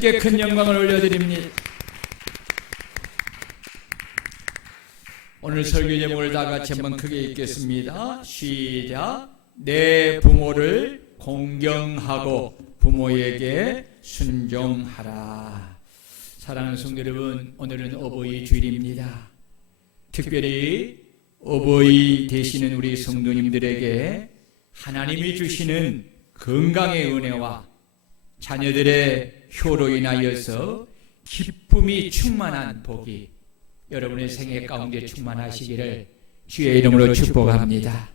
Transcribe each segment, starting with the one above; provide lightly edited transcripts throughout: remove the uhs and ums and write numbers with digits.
께 큰 영광을 올려드립니다. 오늘 설교 제목을 다 같이 한번 크게 읽겠습니다. 시작. 내 부모를 공경하고 부모에게 순종하라. 사랑하는 성도 여러분, 오늘은 어버이 주일입니다. 특별히 어버이 되시는 우리 성도님들에게 하나님이 주시는 건강의 은혜와 자녀들의 효로 인하여서 기쁨이 충만한 복이 여러분의 생애 가운데 충만하시기를 주의 이름으로 축복합니다.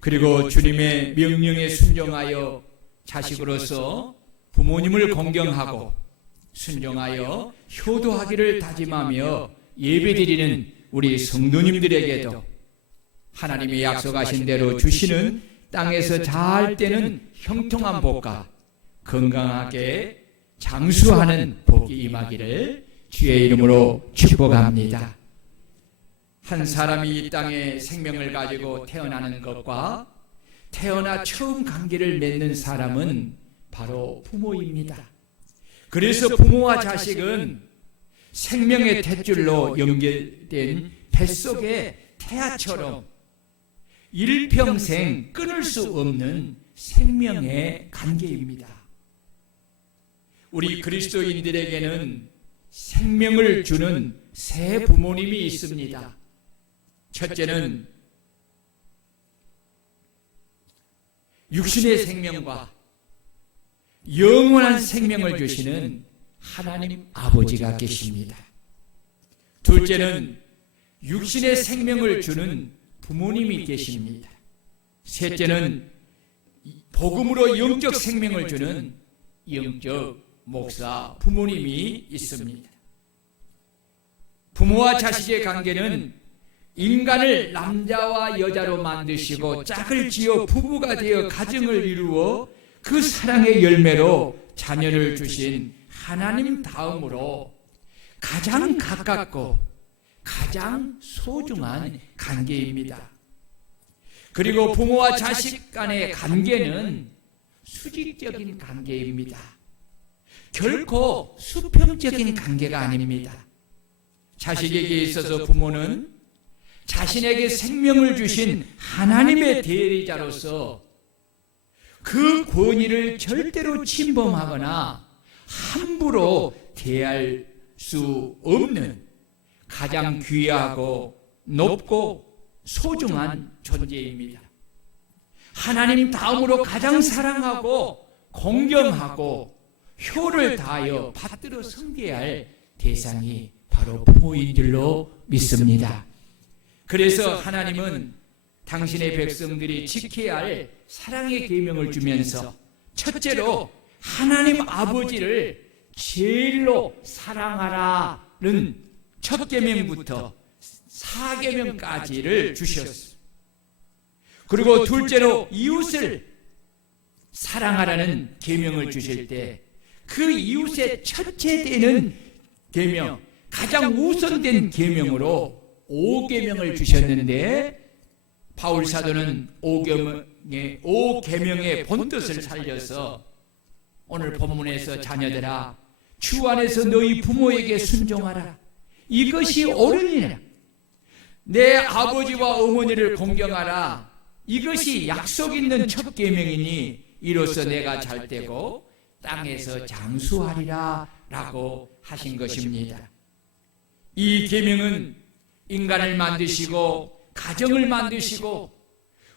그리고 주님의 명령에 순종하여 자식으로서 부모님을 공경하고 순종하여 효도하기를 다짐하며 예배드리는 우리 성도님들에게도 하나님이 약속하신 대로 주시는 땅에서 잘 때는 형통한 복과 건강하게 장수하는 복이 임하기를 주의 이름으로 축복합니다. 한 사람이 이 땅에 생명을 가지고 태어나는 것과 태어나 처음 관계를 맺는 사람은 바로 부모입니다. 그래서 부모와 자식은 생명의 탯줄로 연결된 뱃속의 태아처럼 일평생 끊을 수 없는 생명의 관계입니다. 우리 그리스도인들에게는 생명을 주는 세 부모님이 있습니다. 첫째는 육신의 생명과 영원한 생명을 주시는 하나님 아버지가 계십니다. 둘째는 육신의 생명을 주는 부모님이 계십니다. 셋째는 복음으로 영적 생명을 주는 영적 목사, 부모님이 있습니다. 부모와 자식의 관계는 인간을 남자와 여자로 만드시고 짝을 지어 부부가 되어 가정을 이루어 그 사랑의 열매로 자녀를 주신 하나님 다음으로 가장 가깝고 가장 소중한 관계입니다. 그리고 부모와 자식 간의 관계는 수직적인 관계입니다. 결코 수평적인 관계가 아닙니다. 자식에게 있어서 부모는 자신에게 생명을 주신 하나님의 대리자로서 그 권위를 절대로 침범하거나 함부로 대할 수 없는 가장 귀하고 높고 소중한 존재입니다. 하나님 다음으로 가장 사랑하고 공경하고 효를 다하여 받들어 섬겨야 할 대상이 바로 부모인 줄로 믿습니다. 그래서 하나님은 당신의 백성들이 지켜야 할 사랑의 계명을 주면서 첫째로 하나님 아버지를 제일로 사랑하라는 첫 계명부터 4계명까지를 주셨습니다. 그리고 둘째로 이웃을 사랑하라는 계명을 주실 때 그 이웃의 첫째 되는 계명, 가장 우선된 계명으로 5계명을 주셨는데 바울 사도는 5계명의 본뜻을 살려서 오늘 본문에서 자녀들아 주 안에서 너희 부모에게 순종하라. 이것이 옳으니라. 내 아버지와 어머니를 공경하라. 이것이 약속 있는 첫 계명이니 이로써 내가 잘 되고 땅에서 장수하리라 라고 하신 것입니다. 이 계명은 인간을 만드시고 가정을 만드시고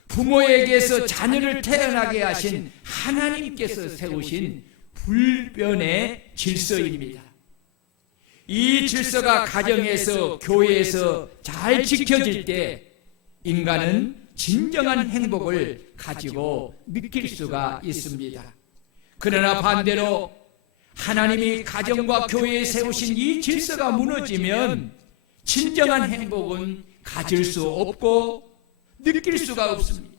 부모에게서 자녀를 태어나게 하신 하나님께서 세우신 불변의 질서입니다. 이 질서가 가정에서 교회에서 잘 지켜질 때 인간은 진정한 행복을 가지고 느낄 수가 있습니다. 그러나 반대로 하나님이 가정과 교회에 세우신 이 질서가 무너지면 진정한 행복은 가질 수 없고 느낄 수가 없습니다.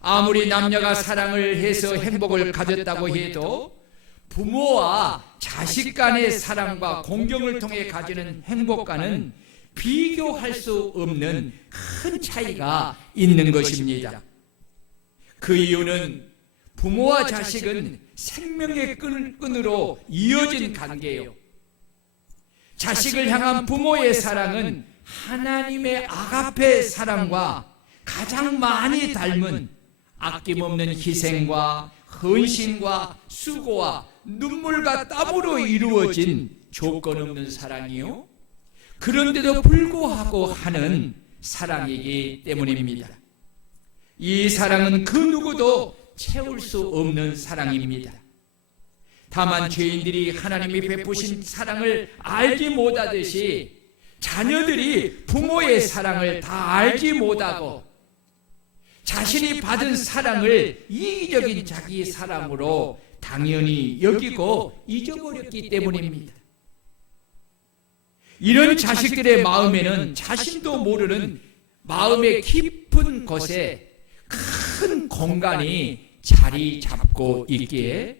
아무리 남녀가 사랑을 해서 행복을 가졌다고 해도 부모와 자식 간의 사랑과 공경을 통해 가지는 행복과는 비교할 수 없는 큰 차이가 있는 것입니다. 그 이유는 부모와 자식은 생명의 끈으로 이어진 관계예요. 자식을 향한 부모의 사랑은 하나님의 아가페 사랑과 가장 많이 닮은 아낌없는 희생과 헌신과 수고와 눈물과 땀으로 이루어진 조건 없는 사랑이요, 그런데도 불구하고 하는 사랑이기 때문입니다. 이 사랑은 그 누구도 채울 수 없는 사랑입니다. 다만 죄인들이 하나님이 베푸신 사랑을 알지 못하듯이 자녀들이 부모의 사랑을 다 알지 못하고 자신이 받은 사랑을 이기적인 자기 사랑으로 당연히 여기고 잊어버렸기 때문입니다. 이런 자식들의 마음에는 자신도 모르는 마음의 깊은 곳에 큰 공간이 자리 잡고 있기에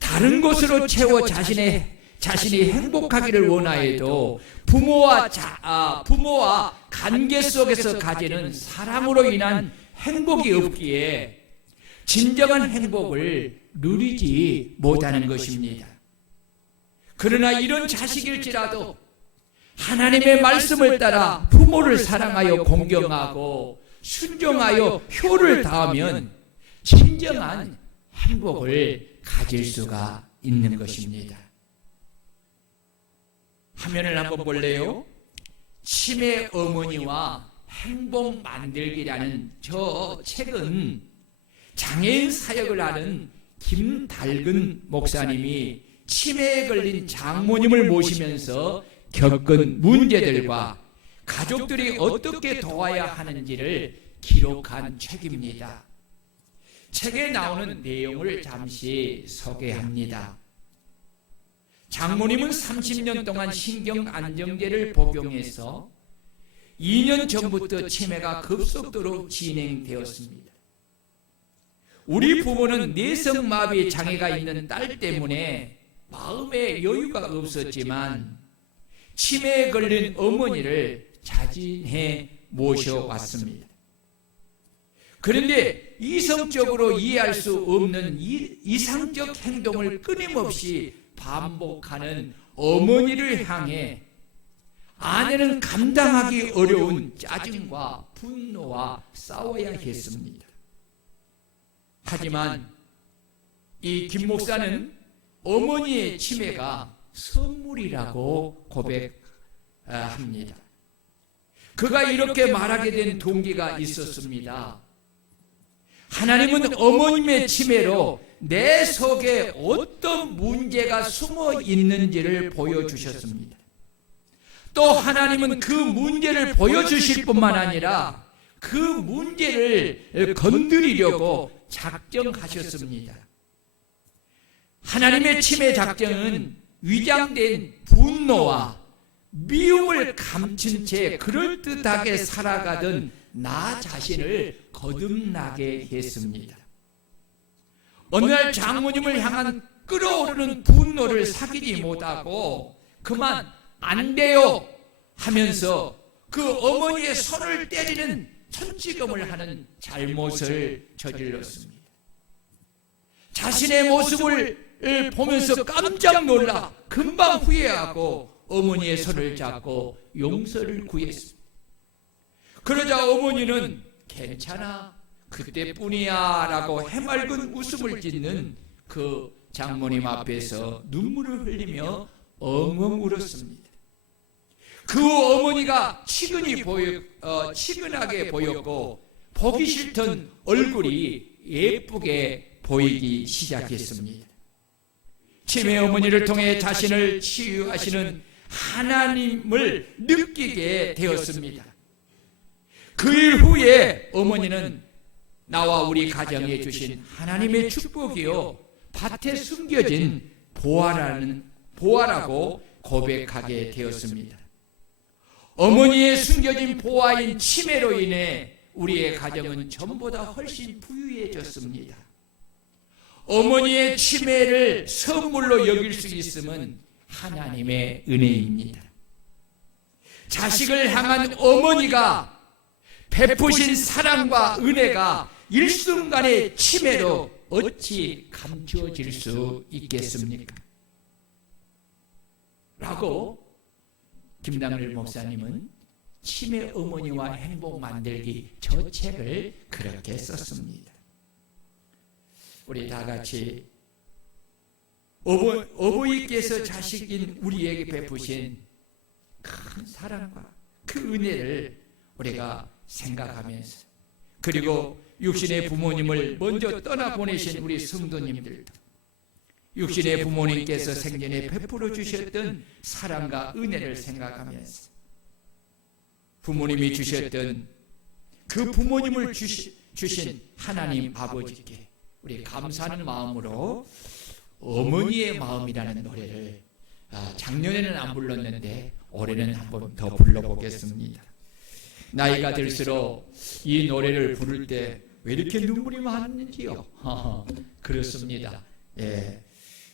다른 것으로 채워 자신이 행복하기를 원하여도 부모와 관계 속에서 가지는 사랑으로 인한 행복이 없기에 진정한 행복을 누리지 못하는 것입니다. 그러나 이런 자식일지라도 하나님의 말씀을 따라 부모를 사랑하여 공경하고 순종하여 효를 다하면 진정한 행복을 가질 수가 있는 것입니다. 화면을 한번 볼래요? 치매 어머니와 행복 만들기라는 저 책은 장애인 사역을 하는 김달근 목사님이 치매에 걸린 장모님을 모시면서 겪은 문제들과 가족들이 어떻게 도와야 하는지를 기록한 책입니다. 책에 나오는 내용을 잠시 소개합니다. 장모님은 30년 동안 신경안정제를 복용해서 2년 전부터 치매가 급속도로 진행되었습니다. 우리 부모는 내성마비 장애가 있는 딸 때문에 마음에 여유가 없었지만 치매에 걸린 어머니를 자진해 모셔왔습니다. 그런데 이성적으로 이해할 수 없는 이상적 행동을 끊임없이 반복하는 어머니를 향해 아내는 감당하기 어려운 짜증과 분노와 싸워야 했습니다. 하지만 이 김 목사는 어머니의 치매가 선물이라고 고백합니다. 그가 이렇게 말하게 된 동기가 있었습니다. 하나님은 어머님의 치매로 내 속에 어떤 문제가 숨어 있는지를 보여주셨습니다. 또 하나님은 그 문제를 보여주실 뿐만 아니라 그 문제를 건드리려고 작정하셨습니다. 하나님의 치매 작정은 위장된 분노와 미움을 감춘 채 그럴듯하게 살아가던 나 자신을 거듭나게 했습니다. 어느 날 장모님을 향한 끓어오르는 분노를 사귀지 못하고 그만 안 돼요 하면서 그 어머니의 손을 때리는 천지검을 하는 잘못을 저질렀습니다. 자신의 모습을 보면서 깜짝 놀라 금방 후회하고 어머니의 손을 잡고 용서를 구했습니다. 그러자 어머니는 괜찮아 그때뿐이야 라고 해맑은 웃음을 짓는 그 장모님 앞에서 눈물을 흘리며 엉엉 울었습니다. 그 어머니가 치근하게 보였고 보기 싫던 얼굴이 예쁘게 보이기 시작했습니다. 치매 어머니를 통해 자신을 치유하시는 하나님을 느끼게 되었습니다. 그 일 후에 어머니는 나와 우리 가정에 주신 하나님의 축복이요 밭에 숨겨진 보화라고 고백하게 되었습니다. 어머니의 숨겨진 보화인 치매로 인해 우리의 가정은 전보다 훨씬 부유해졌습니다. 어머니의 치매를 선물로 여길 수 있음은 하나님의 은혜입니다. 자식을 향한 어머니가 베푸신 사랑과 은혜가 일순간의 치매로 어찌 감추어질 수 있겠습니까? 라고 김당률 목사님은 치매 어머니와 행복 만들기 저 책을 그렇게 썼습니다. 우리 다 같이 어버이께서 자식인 우리에게 베푸신 큰 사랑과 그 은혜를 우리가 생각하면서, 그리고 육신의 부모님을 먼저 떠나보내신 우리 성도님들도 육신의 부모님께서 생전에 베풀어 주셨던 사랑과 은혜를 생각하면서 부모님이 주셨던 그 부모님을 주신 하나님 아버지께 우리 감사하는 마음으로 어머니의 마음이라는 노래를 작년에는 안 불렀는데 올해는 한번 더 불러보겠습니다. 나이가 들수록 이 노래를 부를 때 왜 이렇게 눈물이 많은지요? 그렇습니다. 예,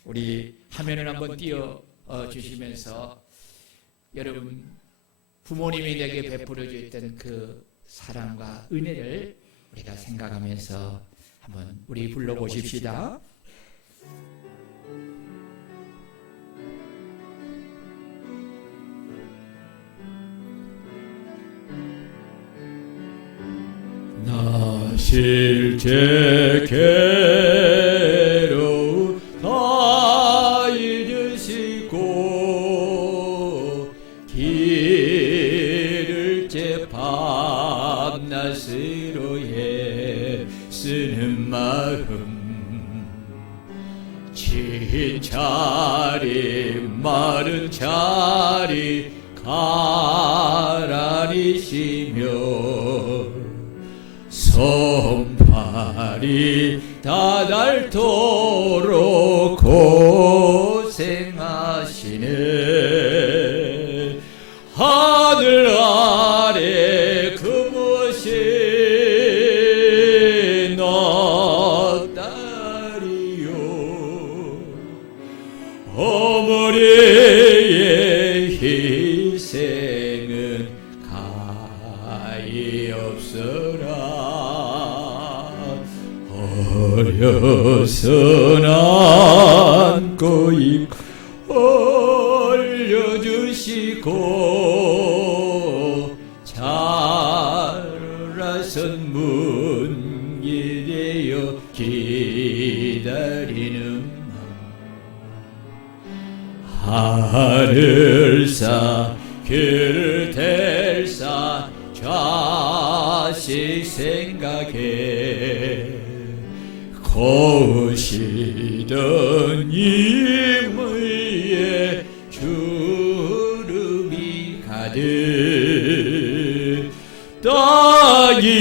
우리 화면을 한번 띄워 주시면서 여러분 부모님이 내게 베풀어 주었던 그 사랑과 은혜를 우리가 생각하면서 한번 우리 불러보십시다. 나 실제 괴로움 다 잊으시고 길을 제 밤낮으로 애쓰는 마음, 진 자리 마른 자리 가라리시며 손발이 다 닳도록 고생하시네. 하늘 아래 그 무엇이 너 딸이요, 어머니의 희생은 가히 없어라. 어려서 안고 입고 올려주시고 자라선 문기되어 기다리는 하늘사 길을 댈사 자식 생각해 고우시던 이물에 주름이 가득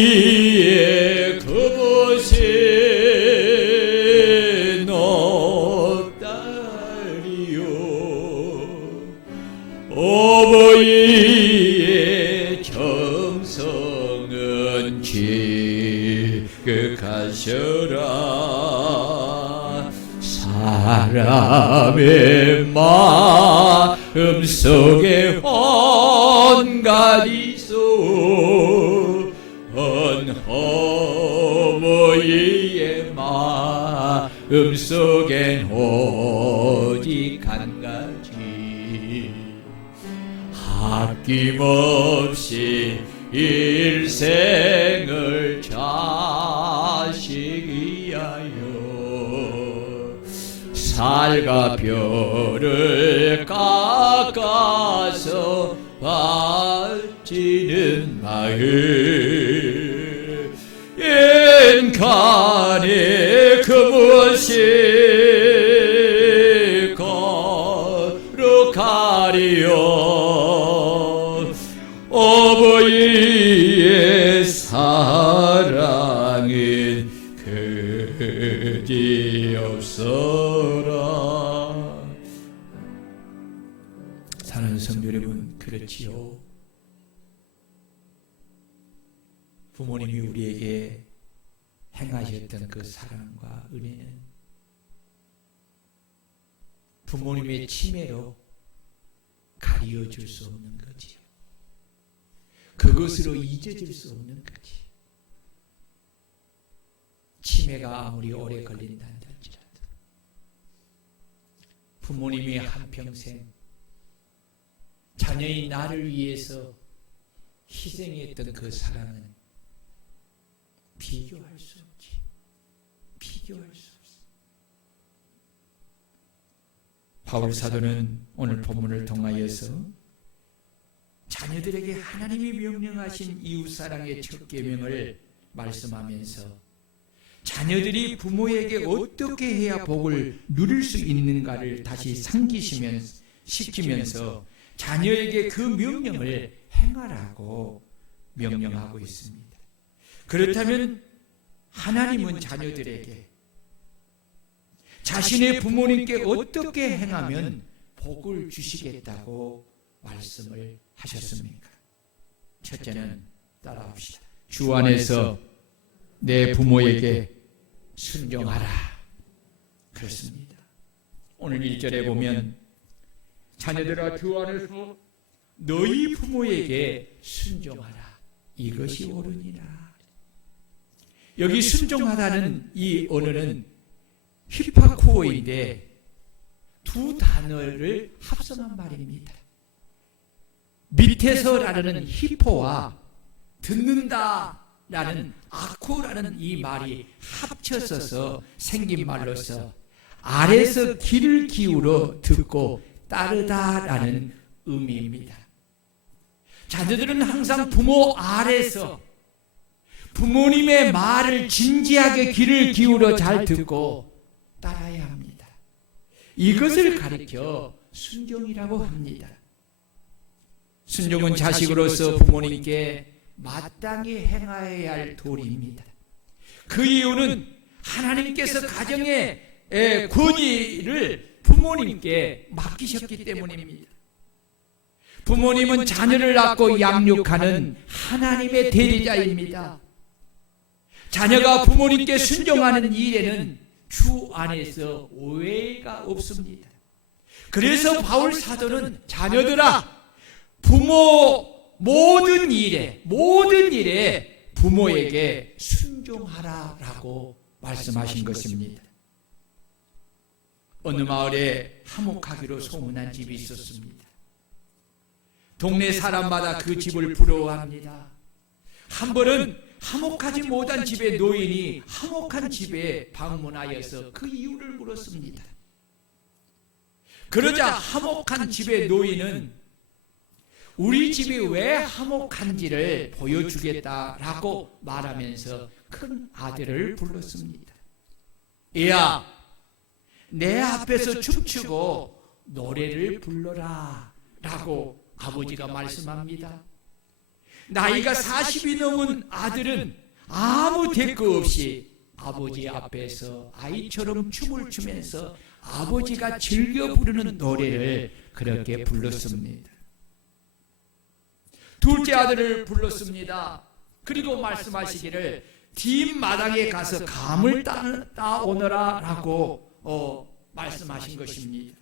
따기에 그곳이 너 딸이요, 어머니의 정성은 지극하셔라. 사람의 마음 속에 온갖 있어 어머니의 마음 속엔 오직 한 가지, 아낌없이 일생을 자식 위하여 살과 별을 깎아서 바치는 마음, 인간의 그 무엇이 거룩하리요, 어머니의 사랑은 그지없어라. 사랑하는 성도 여러분, 그렇지요. 부모님이 우리에게 행하셨던 그 사랑과 은혜는 부모님의 치매로 가리워줄 수 없는 거지요. 그것으로 잊어질 수 없는 거지. 치매 치매가 아무리 오래 걸린다는 할지라도 부모님이 한평생 자녀인 나를 위해서 희생했던 그 사랑은 비교할 수 없지. 비교할 수 없어. 바울 사도는 오늘 본문을 통하여서 자녀들에게 하나님이 명령하신 이웃사랑의 첫 계명을 말씀하면서 자녀들이 부모에게 어떻게 해야 복을 누릴 수 있는가를 다시 시키면서 자녀에게 그 명령을 행하라고 명령하고 있습니다. 그렇다면 하나님은 자녀들에게 자신의 부모님께 어떻게 행하면 복을 주시겠다고 말씀을 하셨습니까? 첫째는 따라합시다. 주 안에서 내 부모에게 순종하라. 그렇습니다. 오늘 1절에 보면 자녀들아 주 안에서 너희 부모에게 순종하라. 이것이 옳으니라. 여기 순종하라는 이 언어는 히파쿠오인데 두 단어를 합성한 말입니다. 밑에서라는 히포와 듣는다라는 아쿠라는 이 말이 합쳐져서 생긴 말로서 아래서 귀를 기울여 듣고 따르다라는 의미입니다. 자녀들은 항상 부모 아래서 부모님의 말을 진지하게 귀를 기울여 잘 듣고 따라야 합니다. 이것을 가리켜 순종이라고 합니다. 순종은 자식으로서 부모님께 마땅히 행하여야 할 도리입니다. 그 이유는 하나님께서 가정의 권위를 부모님께 맡기셨기 때문입니다. 부모님은 자녀를 낳고 양육하는 하나님의 대리자입니다. 자녀가 부모님께 순종하는 일에는 주 안에서 오해가 없습니다. 그래서 바울 사도는 자녀들아 부모 모든 일에 부모에게 순종하라라고 말씀하신 것입니다. 어느 마을에 화목하기로 소문난 집이 있었습니다. 동네 사람마다 그 집을 부러워합니다. 한 번은 화목하지 못한 집의 노인이 화목한 집에 방문하여서 그 이유를 물었습니다. 그러자 화목한 집의 노인은 우리 집이 왜 화목한지를 보여주겠다라고 말하면서 큰 아들을 불렀습니다. 얘야, 내 앞에서 춤추고 노래를 불러라 라고 아버지가 말씀합니다. 나이가 40이 넘은 아들은 아무 대가 없이 아버지 앞에서 아이처럼 춤을 추면서 아버지가 즐겨 부르는 노래를 그렇게 불렀습니다. 둘째 아들을 불렀습니다. 그리고 말씀하시기를 뒷마당에 가서 감을 따오너라 라고 말씀하신 것입니다.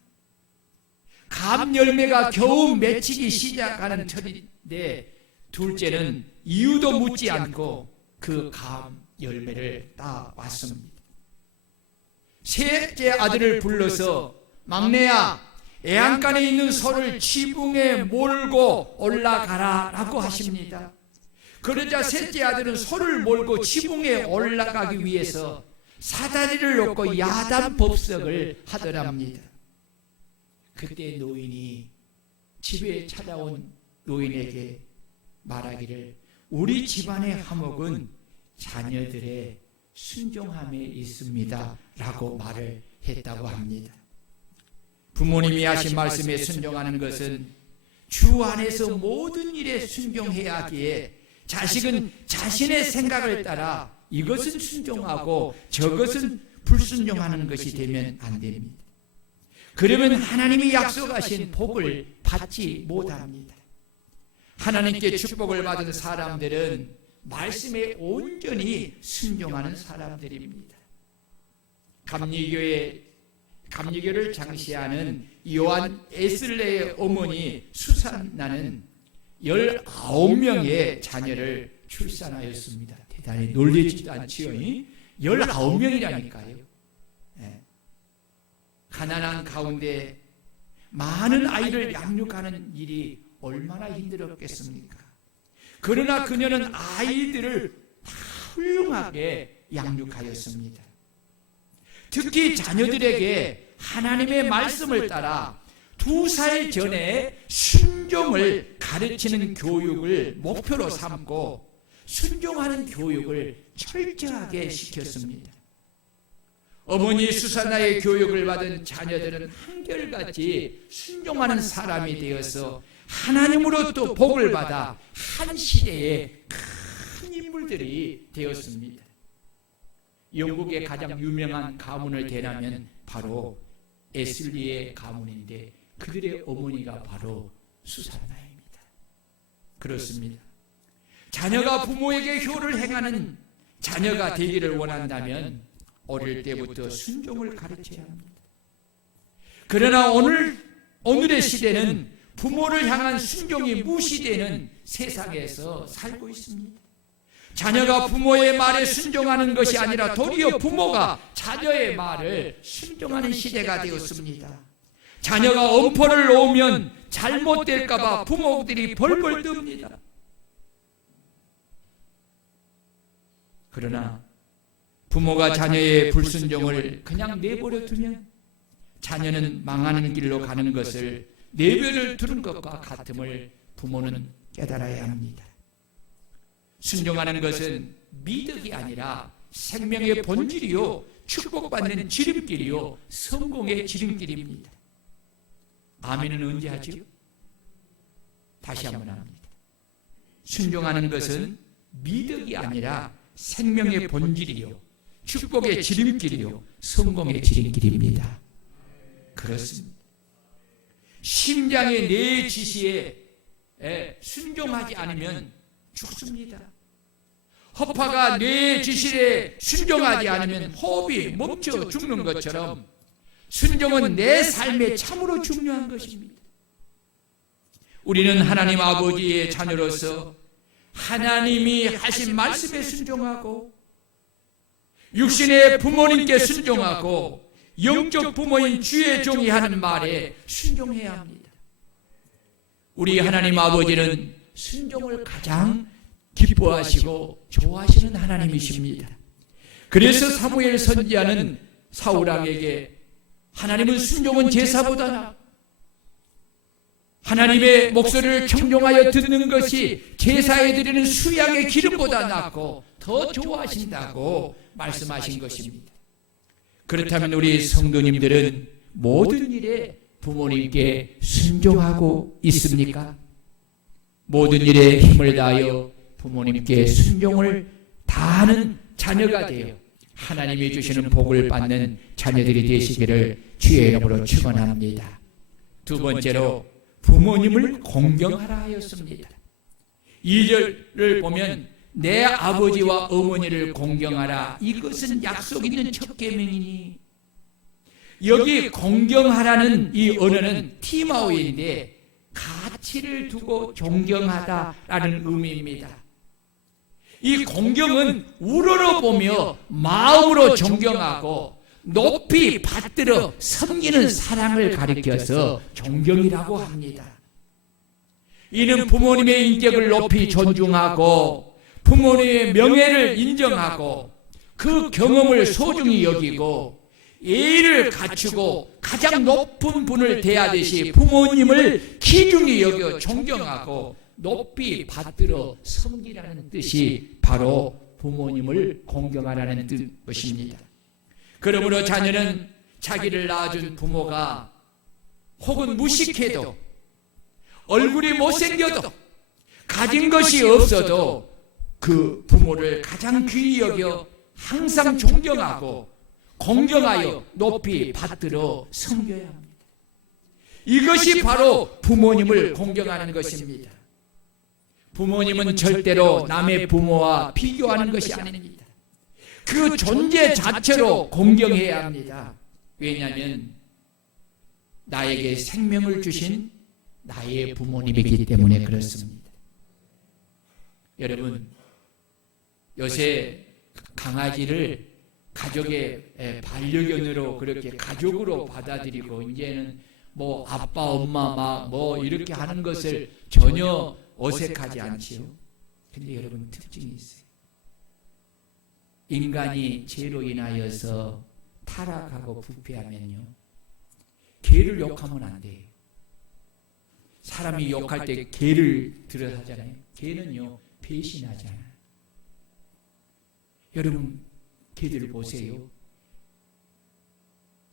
감 열매가 겨우 맺히기 시작하는 터인데 둘째는 이유도 묻지 않고 그 감 열매를 따왔습니다. 셋째 아들을 불러서 막내야 애안간에 있는 소를 지붕에 몰고 올라가라 라고 하십니다. 그러자 셋째 아들은 소를 몰고 지붕에 올라가기 위해서 사다리를 놓고 야단법석을 하더랍니다. 그때 노인이 집에 찾아온 노인에게 말하기를 우리 집안의 화목은 자녀들의 순종함에 있습니다 라고 말을 했다고 합니다. 부모님이 하신 말씀에 순종하는 것은 주 안에서 모든 일에 순종해야 하기에 자식은 자신의 생각을 따라 이것은 순종하고 저것은 불순종하는 것이 되면 안 됩니다. 그러면 하나님이 약속하신 복을 받지 못합니다. 하나님께 축복을 받은 사람들은 말씀에 온전히 순종하는 사람들입니다. 감리교를 장시하는 요한 에슬레의 어머니 수산나는 19명의 자녀를 출산하였습니다. 대단히 놀라지도 않지요. 19명이라니까요. 가난한 가운데 많은 아이를 양육하는 일이 얼마나 힘들었겠습니까? 그러나 그녀는 아이들을 다 훌륭하게 양육하였습니다. 특히 자녀들에게 하나님의 말씀을 따라 2살 전에 순종을 가르치는 교육을 목표로 삼고 순종하는 교육을 철저하게 시켰습니다. 어머니 수산나의 교육을 받은 자녀들은 한결같이 순종하는 사람이 되어서 하나님으로부터 복을 받아 한 시대의 큰 인물들이 되었습니다. 영국의 가장 유명한 가문을 대라면 바로 에슬리의 가문인데 그들의 어머니가 바로 수산나입니다. 그렇습니다. 자녀가 부모에게 효를 행하는 자녀가 되기를 원한다면 어릴 때부터 순종을 가르쳐야 합니다. 그러나 오늘의 시대는 부모를 향한 순종이 무시되는 세상에서 살고 있습니다. 자녀가 부모의 말에 순종하는 것이 아니라 도리어 부모가 자녀의 말을 순종하는 시대가 되었습니다. 자녀가 엄포를 놓으면 잘못될까 봐 부모들이 벌벌 뜹니다. 그러나 부모가 자녀의 불순종을 그냥 내버려 두면 자녀는 망하는 길로 가는 것을 내버려 두는 것과 같음을 부모는 깨달아야 합니다. 순종하는 것은 미덕이 아니라 생명의 본질이요 축복받는 지름길이요 성공의 지름길입니다. 아멘은 언제 하죠? 다시 한번 합니다. 순종하는 것은 미덕이 아니라 생명의 본질이요 축복의 지름길이요 성공의 지름길입니다. 그렇습니다. 심장의 내 지시에 순종하지 않으면 죽습니다. 허파가 내 지시에 순종하지 않으면 호흡이 멈춰 죽는 것처럼 순종은 내 삶에 참으로 중요한 것입니다. 우리는 하나님 아버지의 자녀로서 하나님이 하신 말씀에 순종하고 육신의 부모님께 순종하고 영적 부모인 주의 종이 하는 말에 순종해야 합니다. 우리 하나님 아버지는 순종을 가장 기뻐하시고 좋아하시는 하나님이십니다. 그래서 사무엘 선지자는 사울왕에게 하나님은 순종은 제사보다 나 하나님의 목소리를 청종하여 듣는 것이 제사에 드리는 수양의 기름보다 낫고 더 좋아하신다고 말씀하신 것입니다. 그렇다면 우리 성도님들은 모든 일에 부모님께 순종하고 있습니까? 모든 일에 힘을 다하여 부모님께 순종을 다하는 자녀가 되어 하나님이 주시는 복을 받는 자녀들이 되시기를 주의 이름으로 축원합니다. 두 번째로 부모님을 공경하라 하였습니다. 2절을 보면 내 아버지와 어머니를 공경하라. 이것은 약속 있는 첫 계명이니. 여기 공경하라는 이 언어는 티마오인데 가치를 두고 존경하다라는 의미입니다. 이 공경은 우러러보며 마음으로 존경하고 높이 받들어 섬기는 사랑을 가리켜서 존경이라고 합니다. 이는 부모님의 인격을 높이 존중하고 부모님의 명예를 인정하고 그 경험을 소중히 여기고 예의를 갖추고 가장 높은 분을 대하듯이 부모님을 귀중히 여겨 존경하고 높이 받들어 섬기라는 뜻이 바로 부모님을 공경하라는 뜻입니다. 그러므로 자녀는 자기를 낳아준 부모가 혹은 무식해도 얼굴이 못생겨도 가진 것이 없어도 그 부모를 가장 귀히 여겨 항상 존경하고 공경하여 높이 받들어 섬겨야 합니다. 이것이 바로 부모님을 공경하는 것입니다. 부모님은 절대로 남의 부모와 비교하는 것이 아닙니다. 그 존재 자체로 공경해야 합니다. 왜냐하면 나에게 생명을 주신 나의 부모님이기 때문에 그렇습니다. 여러분, 요새 강아지를 가족의 반려견으로 그렇게 가족으로 받아들이고 이제는 뭐 아빠 엄마 막 뭐 이렇게 하는 것을 전혀 어색하지 않지요. 근데 여러분 특징이 있어요. 인간이 죄로 인하여서 타락하고 부패하면요, 개를 욕하면 안 돼요. 사람이 욕할 때 개를 들어 하잖아요. 개는요 배신하잖아요. 여러분 개들 보세요.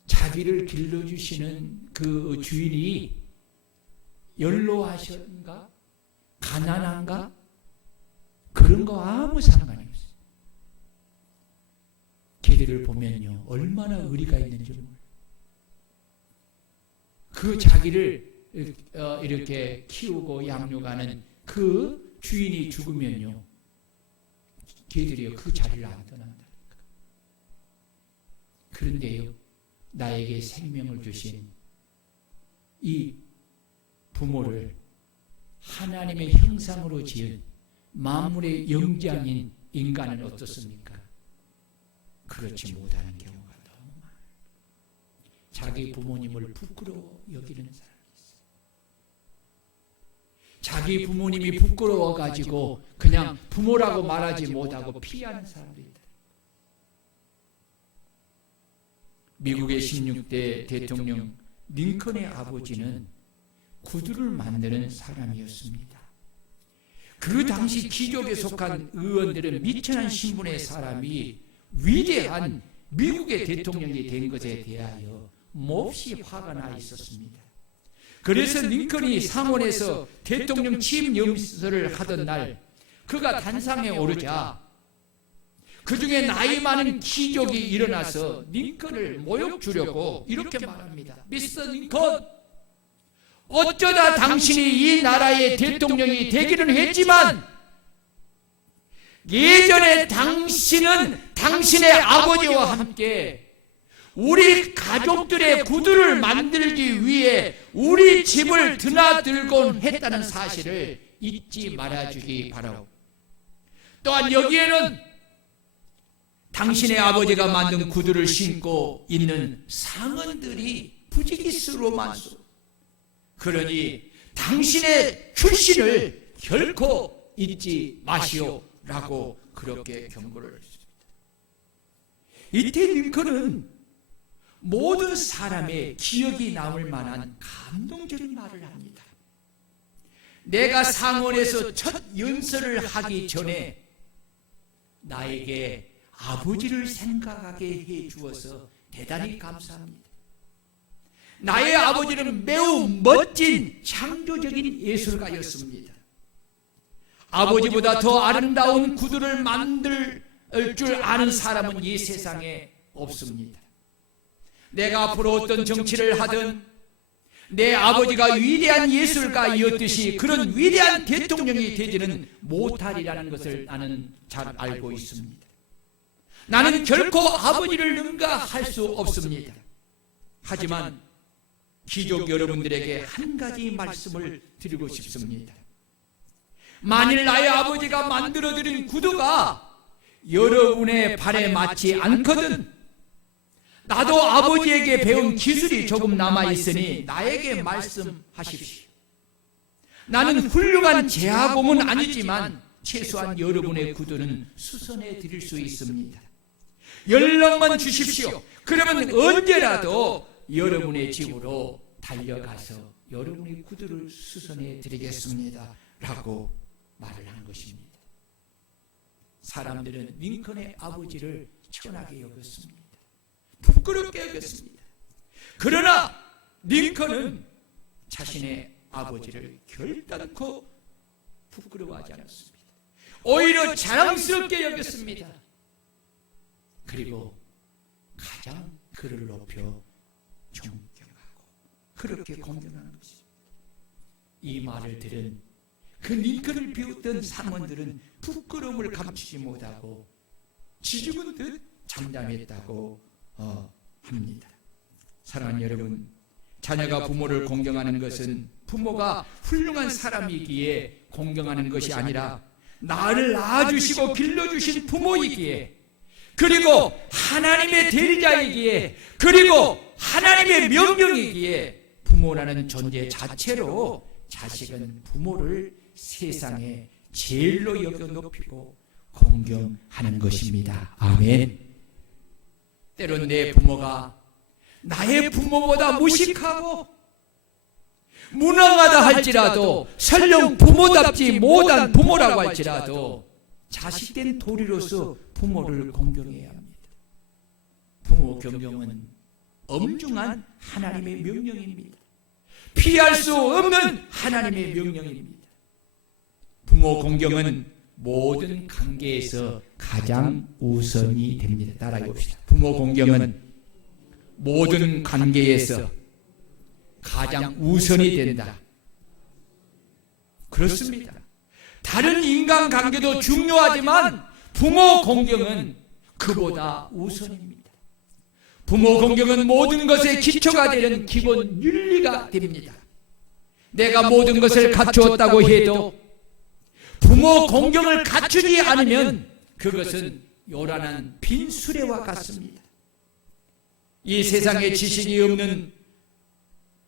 자기를 길러주시는 그 주인이 연로하신가? 가난한가? 그런 거 아무 상관이 없어요. 개들을 보면요 얼마나 의리가 있는지 몰라요. 그 자기를 이렇게 키우고 양육하는 그 주인이 죽으면요 개들이요 그 자리를 안 떠난다니까. 그런데요 나에게 생명을 주신 이 부모를 하나님의 형상으로 지은 만물의 영장인 인간은 어떻습니까? 그렇지 못하는 경우가 너무 많아요. 자기 부모님을 부끄러워 여기는 사람이 있어요. 자기 부모님이 부끄러워가지고 그냥 부모라고 말하지 못하고 피하는 사람도 있다. 미국의 16대 대통령 링컨의 아버지는 구두를 만드는 사람이었습니다. 그 당시 귀족에 속한 의원들은 미천한 신분의 사람이 위대한 미국의 대통령이 된 것에 대하여 몹시 화가 나 있었습니다. 그래서 링컨이 상원에서 대통령 취임 연설을 하던 날 그가 단상에 오르자 그 중에 나이 많은 귀족이 일어나서 링컨을 모욕 주려고 이렇게 말합니다. 미스터 링컨, 어쩌다 당신이 이 나라의 대통령이 되기는 했지만 예전에 당신은 당신의 아버지와 함께 우리 가족들의 구두를 만들기 위해 우리 집을 드나들곤 했다는 사실을 잊지 말아주기 바라고, 또한 여기에는 당신의 아버지가 만든 구두를 신고 있는 상언들이 부지기수로 많소. 그러니 당신의 출신을 결코 잊지 마시오라고 그렇게 경고를 했습니다. 이때 링컨은 모든 사람의 기억이 남을 만한 감동적인 말을 합니다. 내가 상원에서 첫 연설을 하기 전에 나에게 아버지를 생각하게 해 주어서 대단히 감사합니다. 나의 아버지는 매우 멋진 창조적인 예술가였습니다. 아버지보다 더 아름다운 구두를 만들 줄 아는 사람은 이 세상에 없습니다. 내가 앞으로 어떤 정치를 하든 내 아버지가 위대한 예술가이었듯이 그런 위대한 대통령이 되지는 못하리라는 것을 나는 잘 알고 있습니다. 나는 결코 아버지를 능가할 수 없습니다. 하지만 귀족 여러분들에게 한 가지 말씀을 드리고 싶습니다. 만일 나의 아버지가 만들어드린 구두가 여러분의 발에 맞지 않거든 나도 아버지에게 배운 기술이 조금 남아있으니 나에게 말씀하십시오. 나는 훌륭한 제화공은 아니지만 최소한 여러분의 구두는 수선해 드릴 수 있습니다. 연락만 주십시오. 그러면 언제라도 여러분의 집으로 달려가서 여러분의 구두를 수선해 드리겠습니다 라고 말을 한 것입니다. 사람들은 링컨의 아버지를 천하게 여겼습니다. 부끄럽게 여겼습니다. 그러나 링컨은 자신의 아버지를 결단코 부끄러워하지 않았습니다. 오히려 자랑스럽게 여겼습니다. 그리고 가장 그를 높여 존경하고 그렇게 공경하는 것입니다. 이 말을 들은 그 링컨을 비웃던 상원들은 부끄러움을 감추지 못하고 지죽은 듯 잠잠했다고 합니다. 사랑하는 여러분, 자녀가 부모를 공경하는 것은 부모가 훌륭한 사람이기에 공경하는 것이 아니라 나를 낳아주시고 길러주신 부모이기에 그리고 하나님의 대리자이기에, 그리고 하나님의 명령이기에 부모라는 존재 자체로 자식은 부모를 세상에 제일로 여겨 높이고 공경하는 것입니다. 아멘. 때론 내 부모가 나의 부모보다 무식하고 무능하다 할지라도, 설령 부모답지 못한 부모라고 할지라도 자식된 도리로서 부모를 공경해야 합니다. 부모 경경은 엄중한 하나님의 명령입니다. 피할 수 없는 하나님의 명령입니다. 부모 공경은 모든 관계에서 가장 우선이 됩니다. 따라해 봅시다. 부모 공경은 모든 관계에서 가장 우선이 된다. 그렇습니다. 다른 인간관계도 중요하지만 부모 공경은 그보다 우선입니다. 부모 공경은 모든 것의 기초가 되는 기본 윤리가 됩니다. 내가 모든 것을 갖추었다고 해도 부모 공경을 갖추지 않으면 그것은 요란한 빈 수레와 같습니다. 이 세상에 지식이 없는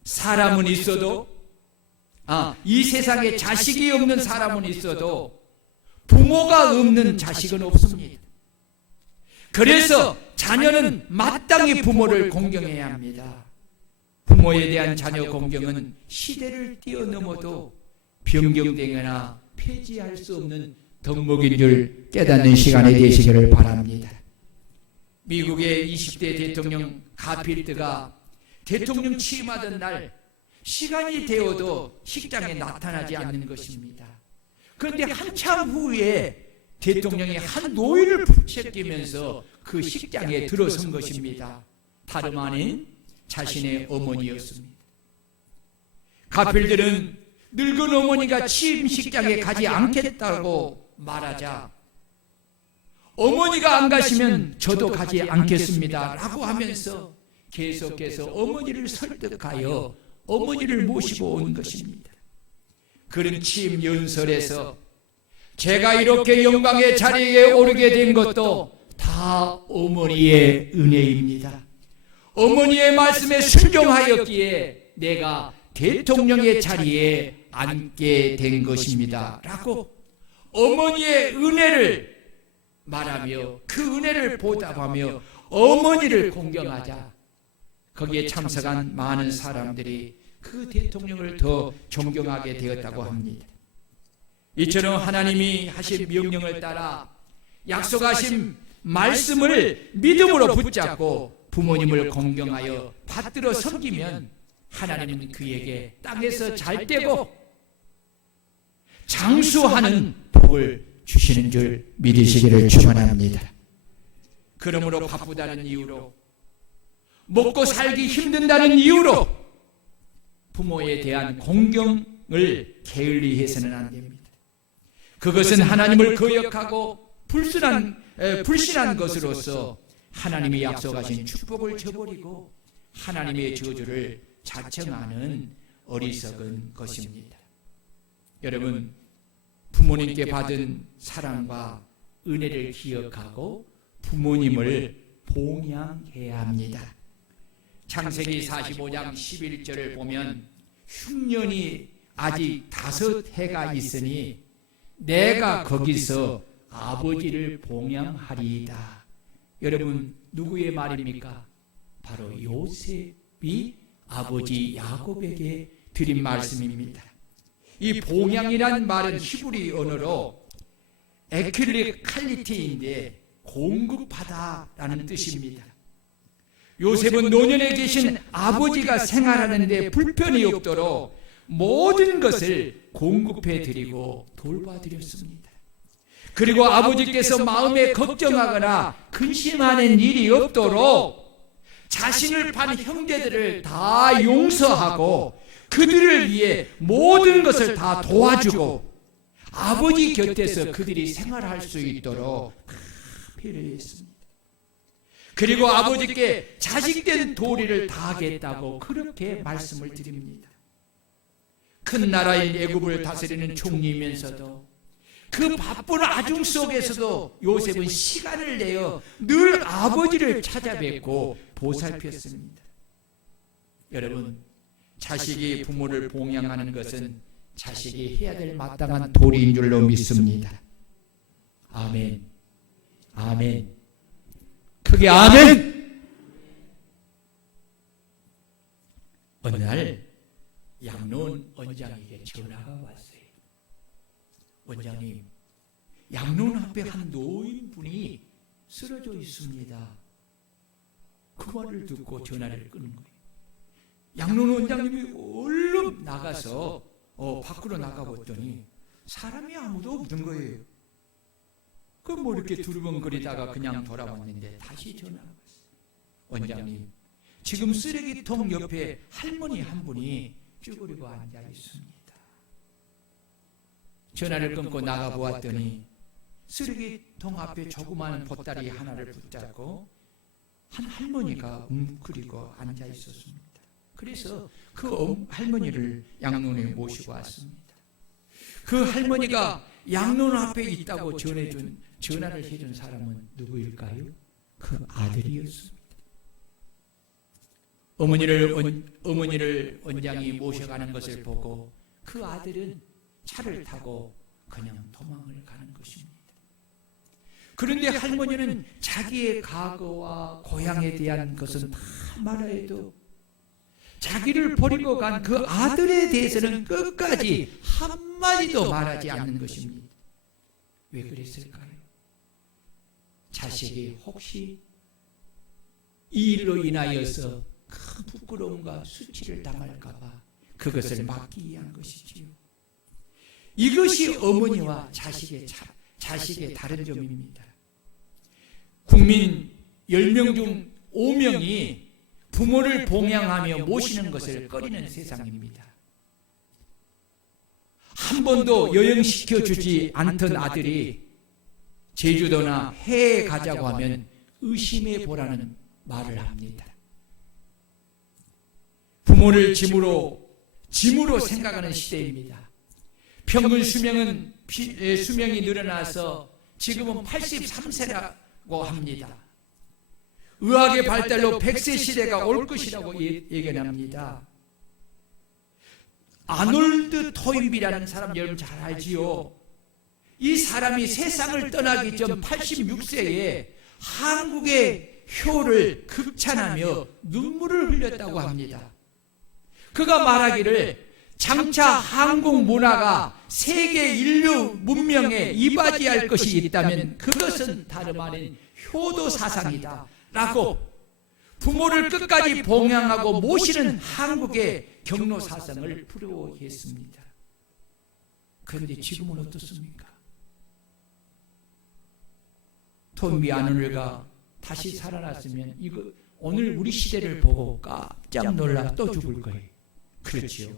사람은 있어도, 이 세상에 자식이 없는 사람은 있어도 부모가 없는 자식은 없습니다. 그래서 자녀는 마땅히 부모를 공경해야 합니다. 부모에 대한 자녀 공경은 시대를 뛰어넘어도 변경되거나 폐지할 수 없는 덕목인 줄 깨닫는 시간이 되시기를 바랍니다. 미국의 20대 대통령 가필드가 대통령 취임하던 날 시간이 되어도 식장에 나타나지 않는 것입니다. 그런데 한참 후에 대통령이 한 노인을 붙잡으면서 그 식장에 들어선 것입니다. 다름 아닌 자신의 어머니였습니다. 가필드는 늙은 어머니가 취임식장에 가지 않겠다고 말하자, 어머니가 안 가시면 저도 가지 않겠습니다 라고 하면서 계속해서 어머니를 설득하여 어머니를 모시고 온 것입니다. 그런 취임 연설에서 제가 이렇게 영광의 자리에 오르게 된 것도 다 어머니의 은혜입니다. 어머니의 말씀에 순종하였기에 내가 대통령의 자리에 앉게 된 것입니다 라고 어머니의 은혜를 말하며 그 은혜를 보답하며 어머니를 공경하자 거기에 참석한 많은 사람들이 그 대통령을 더 존경하게 되었다고 합니다. 이처럼 하나님이 하신 명령을 따라 약속하신 말씀을 믿음으로 붙잡고 부모님을 공경하여 받들어 섬기면 하나님은 그에게 땅에서 잘되고 장수하는 복을 주시는 줄 믿으시기를 축원합니다. 그러므로 바쁘다는 이유로, 먹고 살기 힘든다는 이유로 부모에 대한 공경을 게을리해서는 안 됩니다. 그것은 하나님을 거역하고 불신한 것으로서 하나님이 약속하신 축복을 저버리고 하나님의 저주를 자청하는 어리석은 것입니다. 여러분, 부모님께 받은 사랑과 은혜를 기억하고 부모님을 봉양해야 합니다. 창세기 45장 11절을 보면 흉년이 아직 5해가 있으니 내가 거기서 아버지를 봉양하리이다. 여러분, 누구의 말입니까? 바로 요셉이 아버지 야곱에게 드린 말씀입니다. 이 봉양이란 말은 히브리 언어로 에클리칼리티인데 공급하다라는 뜻입니다. 요셉은 노년에 계신 아버지가 생활하는데 불편이 없도록 모든 것을 공급해 드리고 돌봐 드렸습니다. 그리고 아버지께서 마음에 걱정하거나 근심하는 일이 없도록 자신을 반 형제들을 다 용서하고 그들을 위해 모든 것을 다 도와주고 아버지 곁에서 그들이 생활할 수 있도록 배려했습니다. 그리고 아버지께 자식된 도리를 다하겠다고 그렇게 말씀을 드립니다. 큰 나라인 애굽을 다스리는 총리이면서도 그 바쁜 아중 속에서도 요셉은 시간을 내어 늘 아버지를 찾아뵙고 보살폈습니다. 여러분, 자식이 부모를 봉양하는 것은 자식이 해야 될 마땅한 도리인 줄로 믿습니다. 아멘. 아멘. 크게 아멘. 어느 날 양로원 원장에게 전화가 왔어요. 원장님, 양로원 앞에 한 노인분이 쓰러져 있습니다. 그 말을 듣고 전화를 끊은 거예요. 양로원 원장님이 얼른 나가서 밖으로 나가봤더니 사람이 아무도 없는 거예요. 그럼 뭐 이렇게 두리번거리다가 그냥 돌아왔는데 다시 전화가 왔어요. 원장님, 지금 쓰레기통 옆에 할머니 한 분이 쭈그리고 앉아 있습니다. 전화를 끊고 나가보았더니 쓰레기통 앞에 조그마한 보따리 하나를 붙잡고 한 할머니가 웅크리고 앉아 있었습니다. 그래서 그 할머니를 양로원에 모시고 왔습니다. 그 할머니가 양로원 앞에 있다고 전화를 해준 사람은 누구일까요? 그 아들이었습니다. 어머니를 원장이 모셔가는 것을 보고 그 아들은 차를 타고 그냥 도망을 가는 것입니다. 그런데 할머니는 자기의 과거와 고향에 대한 것은 다 말해도 자기를 버리고 간 그 아들에 대해서는 끝까지 한마디도 말하지 않는 것입니다. 왜 그랬을까요? 자식이 혹시 이 일로 인하여서 큰 부끄러움과 수치를 당할까 봐 그것을 막기 위한 것이지요. 이것이 어머니와 자식의 다른 점입니다. 국민 10명 중 5명이 부모를 봉양하며 모시는 것을 꺼리는 세상입니다. 한 번도 여행시켜주지 않던 아들이 제주도나 해외에 가자고 하면 의심해 보라는 말을 합니다. 부모를 짐으로 생각하는 시대입니다. 평균 수명이 늘어나서 지금은 83세라고 합니다. 의학의 발달로 100세 시대가 올 것이라고 예견합니다. 아놀드 토인비라는 사람 여러분 잘 알지요? 이 사람이 세상을 떠나기 전 86세에 한국의 효를 극찬하며 눈물을 흘렸다고 합니다. 그가 말하기를 장차 한국 문화가 세계 인류 문명에 이바지할 것이 있다면 그것은 다름 아닌 효도 사상이다 라고 부모를 끝까지 봉양하고 모시는 한국의 경로 사상을 부러워했습니다. 그런데 지금은 어떻습니까? 토인비 아놀드가 다시 살아났으면 이거 오늘 우리 시대를 보고 깜짝 놀라 또 죽을 거예요. 그렇지요.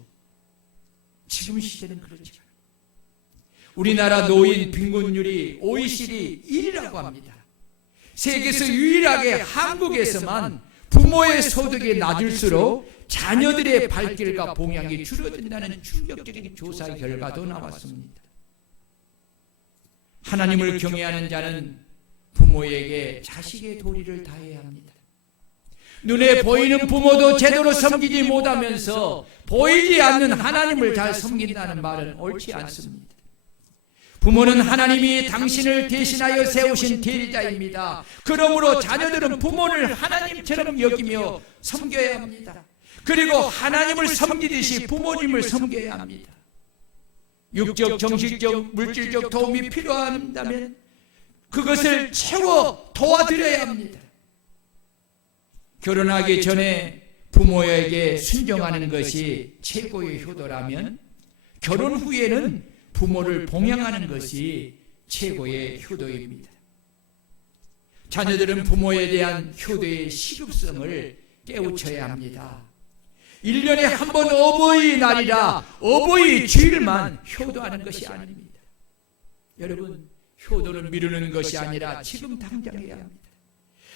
지금 시대는 그렇지 않아요. 우리나라 노인 빈곤율이 OECD 1위라고 합니다. 세계에서 유일하게 한국에서만 부모의 소득이 낮을수록 자녀들의 발길과 봉양이 줄어든다는 충격적인 조사 결과도 나왔습니다. 하나님을 경외하는 자는 부모에게 자식의 도리를 다해야 합니다. 눈에 보이는 부모도 제대로 섬기지 못하면서 보이지 않는 하나님을 잘 섬긴다는 말은 옳지 않습니다. 부모는 하나님이 당신을 대신하여 세우신 대리자입니다. 그러므로 자녀들은 부모를 하나님처럼 여기며 섬겨야 합니다. 그리고 하나님을 섬기듯이 부모님을 섬겨야 합니다. 육적, 정신적, 물질적 도움이 필요한다면 그것을 채워 도와드려야 합니다. 결혼하기 전에 부모에게 순종하는 것이 최고의 효도라면 결혼 후에는 부모를 봉양하는 것이 최고의 효도입니다. 자녀들은 부모에 대한 효도의 시급성을 깨우쳐야 합니다. 1년에 한 번 어버이날이라 어버이 주일만 효도하는 것이 아닙니다. 여러분, 효도를 미루는 것이 아니라 지금 당장 해야 합니다.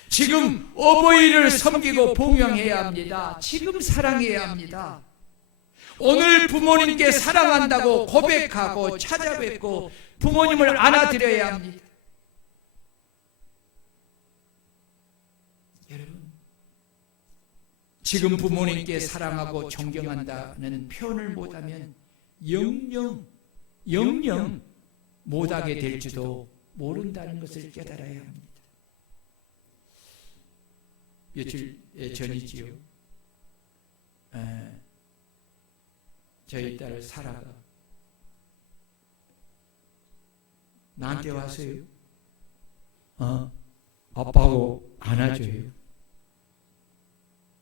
지금 어버이를 섬기고 봉양해야 합니다. 지금 사랑해야 합니다. 오늘 부모님께 사랑한다고 고백하고 찾아뵙고 부모님을 안아드려야 합니다. 여러분, 지금 부모님께 사랑하고 존경한다는 표현을 못하면 영영 못하게 될지도 모른다는 것을 깨달아야 합니다. 며칠 전이지요. 저희 딸 사라가 나한테 와서요. 아빠하고 안아줘요.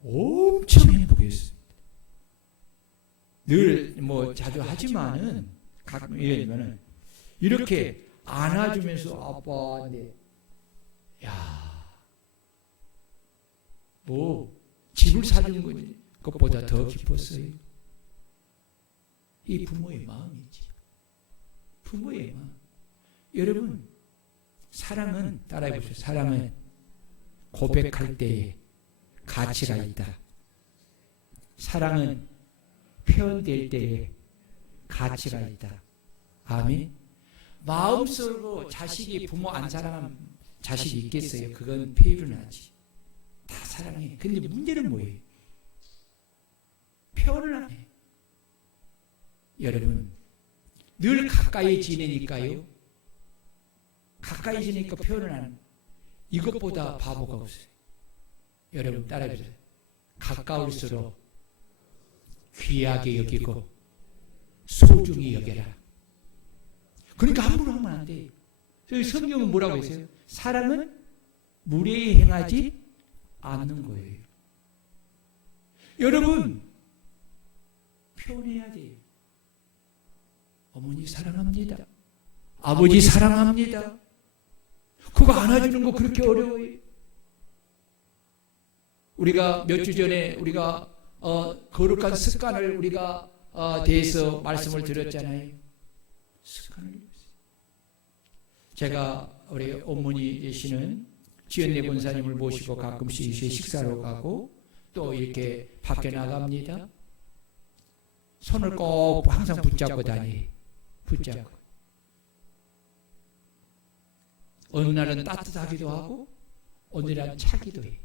엄청 행복했어요. 늘 뭐 자주 하지만은 가끔 이러면은 이렇게 안아주면서 아빠한테 뭐 집을 사준 것보다 더 기뻤어요. 이 부모의 마음이지. 부모의 마음. 여러분, 사랑은 따라해보세요. 사랑은 고백할 때에 가치가 있다. 사랑은 표현될 때에 가치가 있다. 아멘. 마음속으로 자식이 부모 안 사랑하는 자식이 있겠어요? 그건 표현하지. 다 사랑해. 근데 문제는 뭐예요? 표현을 안 해. 여러분, 늘 가까이 지내니까요. 가까이 지내니까 표현을 안 해. 이것보다 바보가 없어요. 여러분 따라해보세요. 가까울수록 귀하게 여기고 소중히 여겨라. 그러니까 함부로 하면 안 돼요. 성경은 뭐라고 했어요? 사랑은 무례히 행하지 않는 거예요. 여러분, 표현해야 돼요. 어머니 사랑합니다. 아버지 사랑합니다. 그거 안아주는 거 그렇게 어려워요. 우리가 몇 주 전에 우리가 거룩한 습관을 우리가 대해서 말씀을 드렸잖아요. 습관을 제가 우리 어머니이시는 지연내 권사님을 모시고 가끔씩 식사로 가고 또 이렇게 밖에 나갑니다. 손을 꼭 항상 붙잡고 다니. 붙잡고. 어느 날은 따뜻하기도 하고 어느 날은 차기도 해.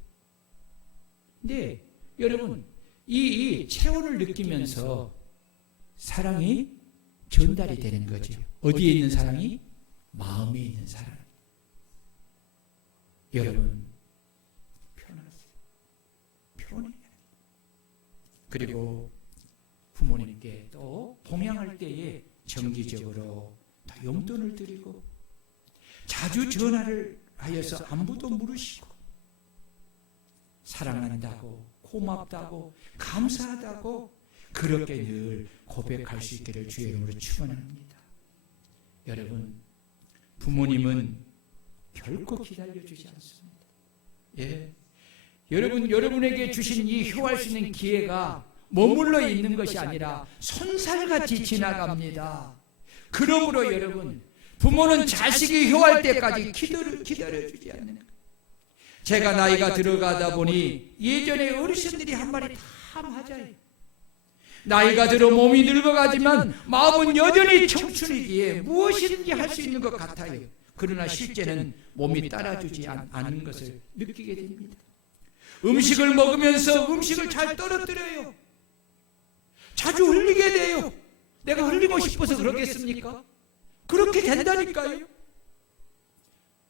근데 여러분, 이 체온을 느끼면서 사랑이 전달이 되는 거죠. 어디에 있는 사랑이? 마음에 있는 사랑. 여러분, 표현하세요. 표현해야 돼요. 그리고 부모님께 또 봉양할 때에 정기적으로 용돈을 드리고 자주 전화를 하여서 안부도 물으시고 사랑한다고 고맙다고 감사하다고 그렇게 늘 고백할 수 있기를 주의 이름으로 축원합니다. 여러분, 부모님은 결코 기다려주지 않습니다. 예, 여러분에게 주신 이 효할 수 있는 기회가 머물러 있는 것이 아니라 손살같이 지나갑니다. 그러므로 여러분, 부모는 자식이 효할 때까지 기다려주지 않는 거예요. 제가 나이가 들어가다 보니 예전에 어르신들이 한 말이 다 맞아요. 나이가 들어 몸이 늙어가지만 마음은 여전히 청춘이기에 무엇이든지 할 수 있는 것 같아요. 그러나 실제는 몸이 따라주지 않는 것을 느끼게 됩니다. 음식을 먹으면서 음식을 잘 떨어뜨려요. 자주 흘리게 돼요. 내가 흘리고 싶어서 그러겠습니까? 그렇게 된다니까요.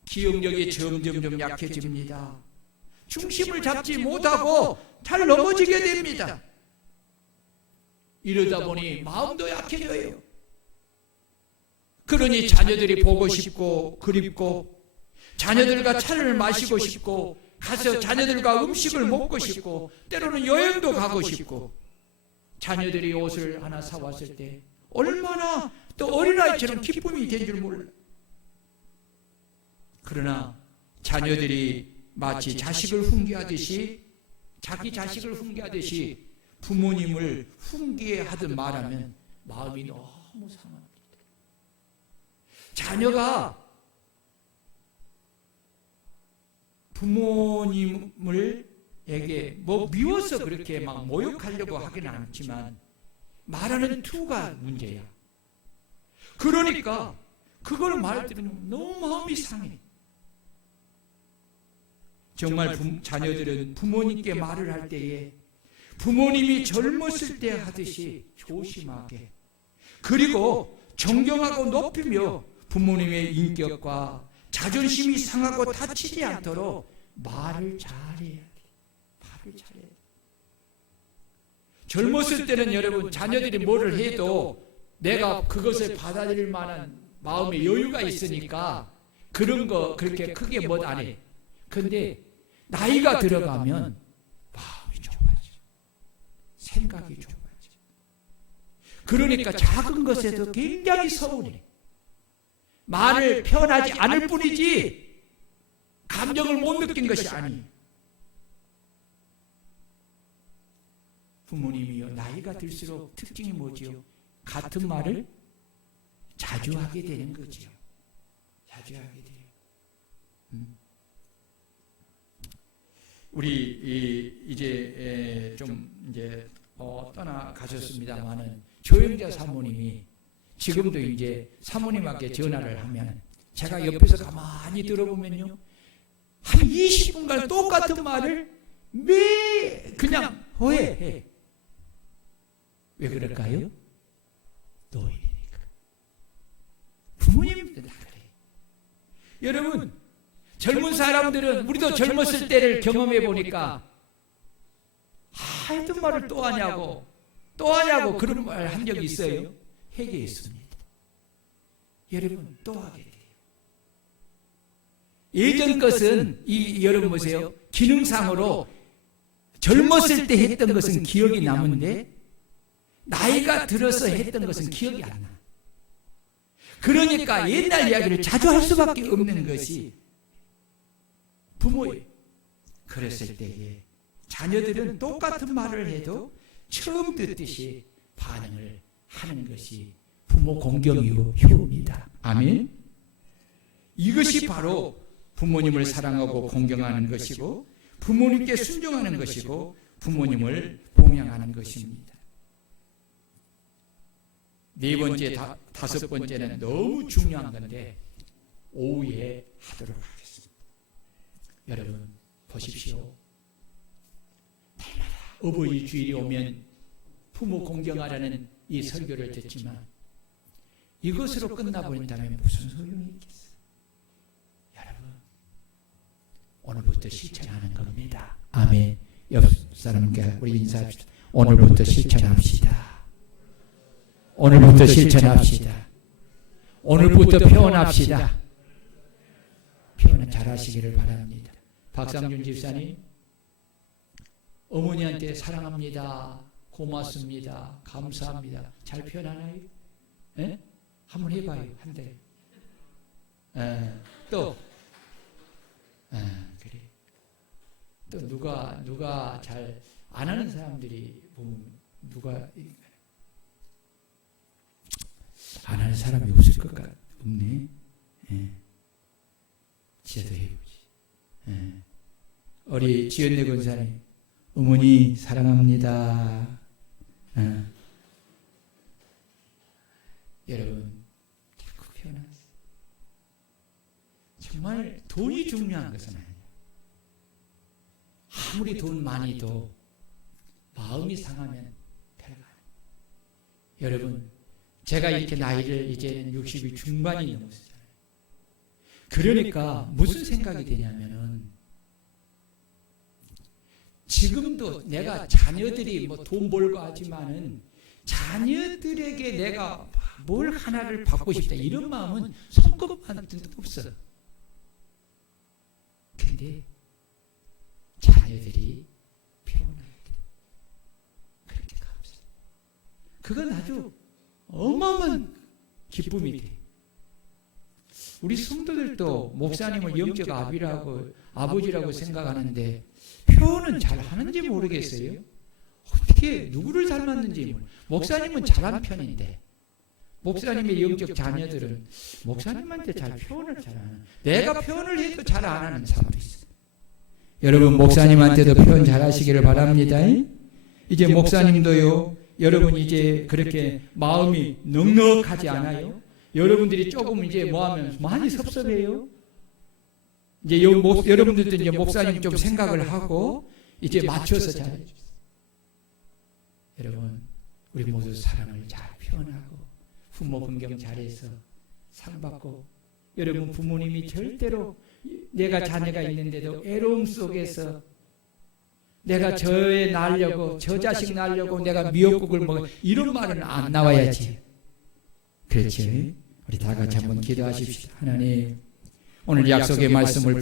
기억력이 점점 약해집니다. 중심을 잡지 못하고 잘 넘어지게 됩니다. 이러다 보니 마음도 약해져요. 그러니 자녀들이 보고 싶고 그립고 자녀들과 차를 마시고 싶고 가서 자녀들과 음식을 먹고 싶고 때로는 여행도 가고 싶고 자녀들이 옷을 하나 사왔을 때 얼마나 또 어린아이처럼 기쁨이 된 줄 몰라요. 그러나 자녀들이 마치 자식을 훈계하듯이 자기 자식을 훈계하듯이 부모님을 훈계하듯 말하면 마음이 너무 상합니다. 자녀가 부모님을 에게 뭐 미워서 그렇게 막 모욕하려고 하기는 않지만 말하는 투가 문제야. 그러니까 그걸 말들으면 너무 마음이 상해. 정말 자녀들은 부모님께 말을 할 때에 부모님이 젊었을 때 하듯이 조심하게, 그리고 존경하고 높이며 부모님의 인격과 자존심이 상하고 다치지 않도록 말을 잘해야 돼. 말을 잘해야 돼. 젊었을 때는 여러분 자녀들이 뭐를 해도 내가 그것을 받아들일 만한 마음의 여유가 있으니까 그런 거 그렇게 크게 못 안 해. 근데 나이가 들어가면 마음이 좁아져. 생각이 좁아져. 그러니까 작은 것에도 굉장히 서운해. 말을 표현하지 않을 뿐이지 감정을 못 느낀 것이 아니에요. 부모님이요, 나이가 들수록 특징이 뭐지요? 같은 말을 자주 하게 되는 거지요. 자주 하게 돼요. 우리 이제 좀 이제 떠나가셨습니다만은 조영자 사모님이 지금도 이제 사모님에게 전화를 하면 제가 옆에서 가만히 들어보면요, 한 20분간 똑같은 말을 매 그냥 해. 왜 그럴까요? 노인이니까. 부모님들 다 그래요. 여러분, 젊은 사람들은 우리도 젊었을 때를 경험해 보니까 하여튼 말을 또 하냐고 그런 말 한 적이 있어요? 회개했습니다. 여러분, 또 하게 돼요. 예전 것은 여러분 보세요. 기능상으로 젊었을 때 했던 것은 기억이 남은데 나이가 들어서 했던 것은 기억이 안 나. 그러니까 옛날 이야기를 자주 할 수밖에 없는 것이 부모예요. 그랬을 때에 자녀들은 똑같은 말을 해도 처음 듣듯이 반응을 하는 것이 부모 공경이요 효입니다. 아멘. 이것이 바로 부모님을 사랑하고 공경하는 것이고 부모님께 순종하는 것이고 부모님을 봉양하는 것입니다. 네 번째, 다섯 번째는 너무 중요한 건데 오후에 하도록 하겠습니다. 여러분 보십시오. 어버이 주일이 오면 부모 공경하라는 이 설교를 듣지만 이것으로 끝나버린다면 무슨 소용이 있겠어요? 여러분, 오늘부터 실천하는 겁니다. 아멘. 옆 사람께 우리 인사합시다. 오늘부터 실천합시다. 오늘부터 실천합시다. 오늘부터 표현합시다. 표현은 잘하시기를 바랍니다. 박상준 집사님, 어머니한테 사랑합니다, 고맙습니다, 감사합니다. 잘 표현하나요? 에? 한번 해봐요. 한 대. 또 그래. 또 누가 잘 안 하는 사람들이 보면 누가 안 하는 사람이 없을 것 같. 없네. 지혜도 해보지. 우리 지연내 권사님, 어머니 사랑합니다. 여러분 자꾸 표현하세요. 정말 돈이 중요한 것은 아니에요. 아무리 돈 많이도 마음이 상하면 별거 아니에요. 여러분, 제가 이렇게 나이를 이제는 60이 중반이 넘었잖아요. 그러니까 무슨 생각이 되냐면은 지금도 내가 자녀들이 뭐 돈 벌고 하지만은 자녀들에게 내가 뭘 하나를 받고 싶다 이런 마음은 손꼽만도 없어. 근데 자녀들이 표현할 때 그렇게 감사. 그건 아주 어마어마한 기쁨이 돼. 우리 성도들도 목사님을 영적 아버지라고 생각하는데 표현은 잘 하는지 모르겠어요. 어떻게 누구를 닮았는지 목사님은 잘하는 편인데 목사님의 영적 자녀들은 목사님한테 잘 표현을 잘 안 하는, 내가 표현을 해도 잘 안 하는 사람도 있어요. 여러분 목사님한테도 표현 잘 하시기를 바랍니다. 이제 목사님도요 여러분 이제 그렇게 마음이 넉넉하지 않아요? 여러분들이 조금 이제 뭐하면 많이 섭섭해요? 이제 여러분들도 이제 목사님 좀 생각을 하고 이제 맞춰서 잘해 주세요. 여러분, 우리 모두 사랑을 잘 표현하고 부모 분경 잘해서 상 받고, 여러분 부모님이 절대로 내가 자녀가 있는데도 애로움 속에서 내가 저애 낳으려고, 저 자식 낳으려고 내가 미역국을 먹어, 이런 말은 안 나와야지. 그렇지? 우리 다 같이 한번 기도하십시다. 하나님, 오늘 약속의 말씀을